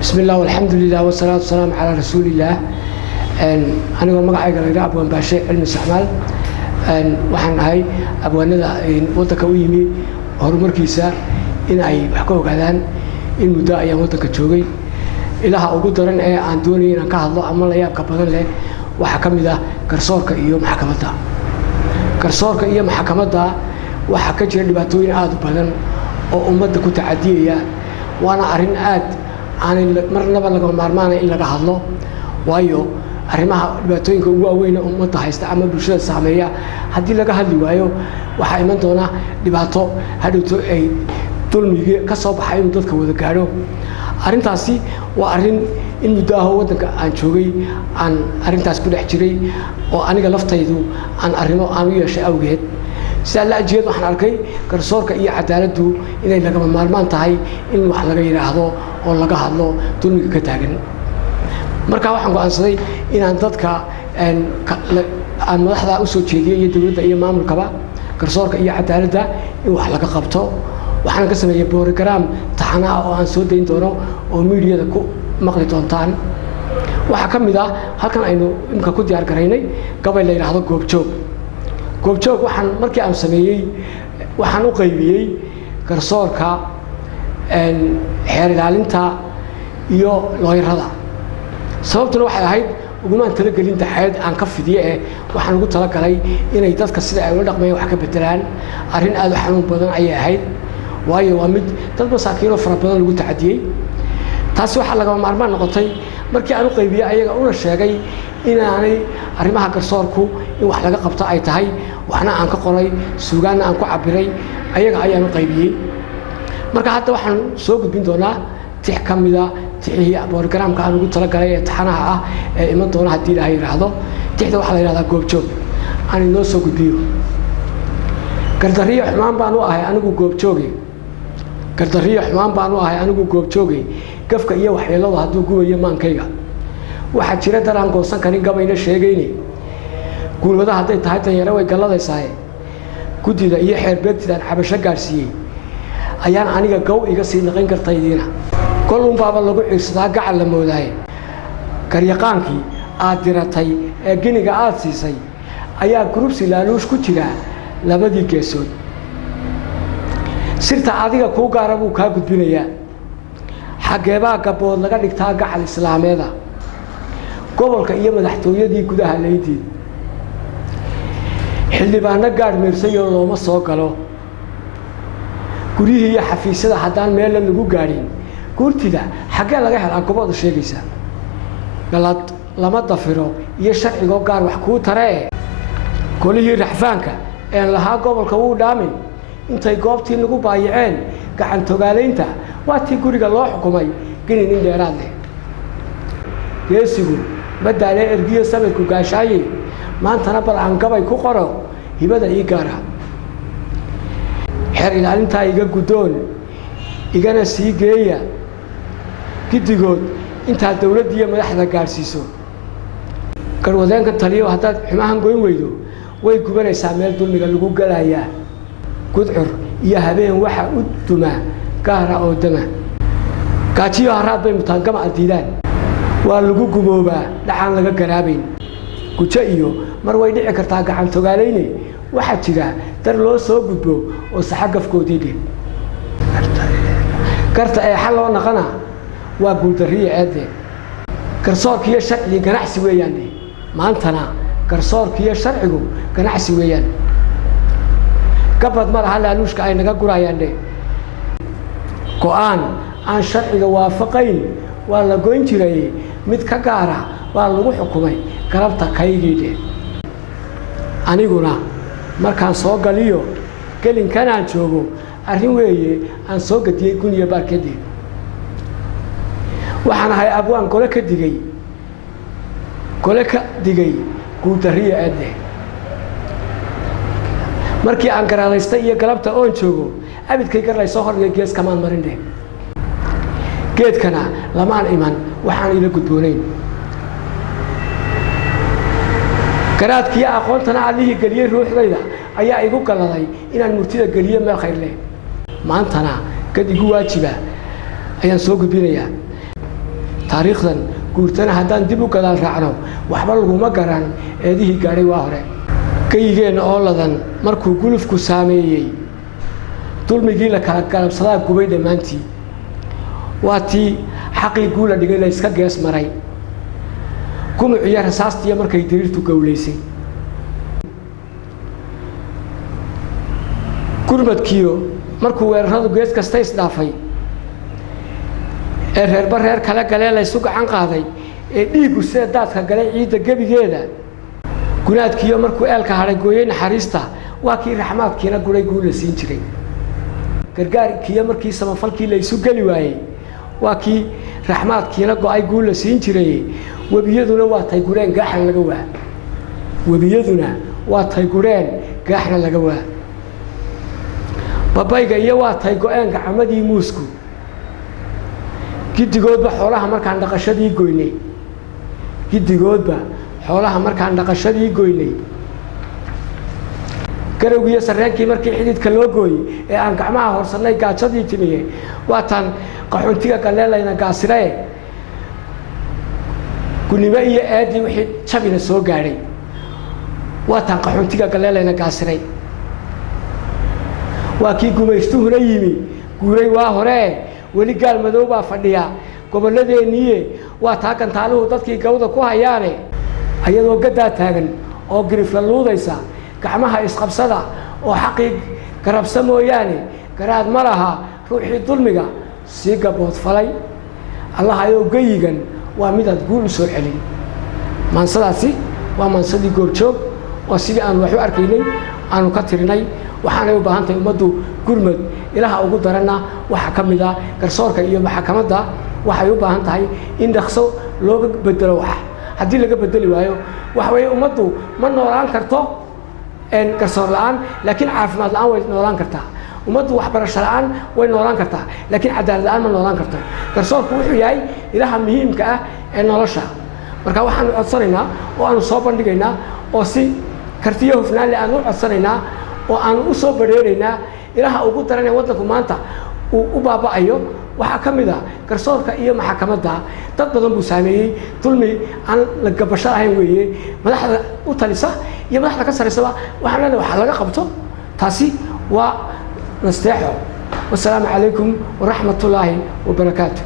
بسم الله والحمد لله والصلاة والسلام على رسول الله. أنا مقعي قريرة أبوان باشي علم السحمال. waxaan ahay abwaanada wadanka u yimi horumarkiisa in ay wax ka ogaadaan in muddo ayaan wadanka joogay ilaha ugu daran ee aan doonay inaan ka hadlo ama la yaabka badan leh waxa kamid ah garsoorka iyo maxkamadda waxa ka jira dhibaatooyin aad u badan oo ummadda ku tacadiyaya waana arin aad aan marnaba laga maarmaanay in laga hadlo waayo arrimaha dhibaatooyinka ugu waaweyn ee ummadda haysta ama bulshada saameeya haddii laga hadli waayo waxa iman doona dhibaato hadhowto ay dulmiga ka soo baxay in dadka wada gaadho arintaasi waa arin in muddo ah wadanka aan joogay aan arintaas ku dhex jiray oo aniga laftaydu aan arrimo aan u yeeshay awgeed sida la ajeed waxaan arkay garsoorka iyo cadaaladdu inay laga maarmaan tahay in wax laga yiraahdo oo laga hadlo dulmiga ka taagan marka waxaan go'aansaday inaan dadka aan madaxda u soo jeediyay iyo dawladda iyo maamulkaba garsoorka iyo cadaaladda in wax laga qabto waxaan ka sameeyay program taxana oo aan soo deyn doono oo media-da ku maqli doontaan waxa kamid ah halkan aynu imka ku diyaar gareynay gabay la yiraahdo goobjoog waxaan markii aan sameeyay waxaan u qaybiyay garsoorka xeer ilaalinta iyo looyarada sababtuna waxay ahayd ugumaan tala gelin daxeed aan ka fidiye waxaan ugu tala galay inay dadka sida ay ula dhaqmayaan wax ka bedelaan arrin aad u xanuun badan ayay ahayd waayo waa mid dad masaakiin oo fara badan lagu tacadiyay taasi waxa laga maarmaan noqotay markii aan u qaybiyay ayaga una sheegay inaanay arrimaha garsoorku in wax laga qabto ay tahay waxna aan ka qoray suugaana aan ku cabiray ayaga ayaan u qaybiyay marka hadda waxaan soo gudbin doonaa tix kamida tixii programka aan ugu tala galay ee taxanaha ah ee iman doona haddii ilaahay yiraahdo tixda waxa la yiraahdaa goobjoog aan inoo soo gudbiyo gardariyo xumaan baan u ahay anigu goobjooge gafka iyo waxyeelada hadduu gubayo maankayga waxaa jira daraan goosan karin gabayna sheegayni guulwada hadday tahay tanyaro way galladaysaa guddida iyo xeerbeegtidaan cabasho gaadhsiiyey ayaan aniga gow iga sii naqayn kartaydiina kol unbaaba lagu ciirsadaa gacal la moodaaye garyaqaankii aad diratay ee giniga aad siisay ayaa gurubsi laaluush ku jira labadii geesood sirta adiga kuu gaara buu kaa gudbinayaa xageebaa gabood laga dhigtaa gacal islaameeda gobolka iyo madaxtooyadii gudaha laydiid xildhibaano gaadh meersayoo looma soo galo guryihii iyo xafiisyada haddaan meella lagu gaadhin guurtida xaggee laga helaa gobooda sheegaysa galad lama dafiro iyo sharcigoo gaar wax kuu taree golihii raxfaanka een lahaa gobolka wuu dhaamin intay goobtii nagu baayaceen gacan togaalaynta waa tii guriga loo xukumay ginin in dheeraad leh geesigu madaalee ergiyo sanadku gaashaaye maantana bal aan gabay ku qoro hibada ii gaara xeer ilaalintaa iga guddoon igana sii geeya giddigood intaa dawladda iyo madaxda gaadhsiiso garwadeenka taliyo haddaad xumahan goyn weydo way gubanaysaa meel dulmiga lagu galayaa gudcur iyo habeen waxa u duma gaara oo dama gaajiyo haraad bay mutaangama diidaan waa lagu gumoobaa dhacaan laga garaabayn gujo iyo mar way dhici kartaa gacan togaalayne waxaa jira dar loo soo gudbo oo saxagafkoodii dhig garta ee xal loo naqana waa guuldariye eede garsoorkiiyo sharciga ganacsi weeyaan maantana garsoorkiiyo sharcigu ganacsi weeyaan gabad ma laha laaluushka ay naga gurayaan go'aan aan sharciga waafaqayn waa la goyn jiray mid ka gaara waa lagu xukumay galabta kaygii aniguna markaan soo galiyo gelinkan aan joogo arrin weeye aan soo gadiyay guniya baarkeedii waxaan ahay abwaan gole ka digay guuldariye eede markii aan garaadaystay iyo galabta oon joogo abidkay gar laysoo hordhigay gees kamaan marin geedkana lamaan iman waxaan ila gudboonayn garaadkiiyo aqoontana allihii geliyey ruuxdayda ayaa igu galladay inaan murtida geliyo meel khayr leh maantana gad igu waajiba ayaan soo gudbinayaa taariikhdan guurtana haddaan dib u gadaal raacno waxba laguma garan eedihii gaadhay waa hore gayigeenna oo ladan markuu gulufku saameeyey dulmigii la kala galabsadaa gubay dhammaantii waa tii xaqii guula dhigay la iska gees maray gumuc iyo rasaastiiya markay diriirtu gowlaysay gurmadkiyo markuu weeraradu gees kasta isdhaafay ee reerba reer kala galee la isu gacan qaaday ee dhiiggu sida daadka galay ciidda gebigeeda gunaadkiyo markuu eelka hadhay gooyey naxariista waa kii raxmaadkiina guray guul la siin jiray gargaarkiiyo markii samafalkii la isu geli waayey waa kii raxmaadkiina go-ay guul la siin jiray webiyaduna waa tay gureen gaaxna laga waa webiyaduna waa tay gureen gaaxna laga waa babayga iyo waa tay go-een gacmadii muusku giddigoodba xoolaha markaan dhaqashadii goynay giddigoodba xoolaha markaan dhaqashadii goynay garowgiiyo sarreenkii markii xididka loo gooyey ee aan gacmaha horsannay gaajadii timiye waataan qaxoontiga galleelayna gaasiree gunimo iyo eedii wixii jabina soo gaadhay waataan qaxoontiga galleelayna gaasiray waa kii gumaystuhuna yimi guuray waa horee weli gaal madow baa fadhiya gobolladeenniiye waa taa gantaaluhu dadkii gawda ku hayaane ayadoo gaddaa taagan oo girifla luudaysa gacmaha isqabsada oo xaqii garabsa mooyaane garaad ma laha ruuxii dulmiga sii gaboodfalay allah ayoo geyigan waa midaad guul u soo celin maansadaasi waa maansadii goobjoog oo sidii aanu wax u arkaynay aanu ka tirinay waxaanay u baahan tahay ummaddu gurmad ilaha ugu daranna waxa ka mid ah garsoorka iyo maxkamadda waxay u baahan tahay in dhaqso looga bedelo wax haddii laga bedeli waayo waxa weeye ummaddu ma noolaan karto garsoor la'aan laakiin caafimaad la'aan way noolaan kartaa ummaddu waxbarasho la'aan way noolaan kartaa laakiin cadaalad la'aan ma noolaan karto garsoorku wuxuu yahay ilaha muhiimka ah ee nolosha marka waxaanu codsanaynaa oo aanu soo bandhigaynaa oo si kartiyo hufnaan leh aanu u codsanaynaa oo aanu u soo badheeraynaa ilaha ugu daran ee waddanku maanta uu u baaba'ayo waxaa ka mid ah garsoorka iyo maxkamadda dad badan buu saameeyey dulmi aan la gabasho ahayn weeye madaxda u talisa iyo madaxda ka saraysaba waxaan leenahay waxa laga qabto taasi waa nasteexo wasalaamu calaykum waraxmatullaahi wabarakaatu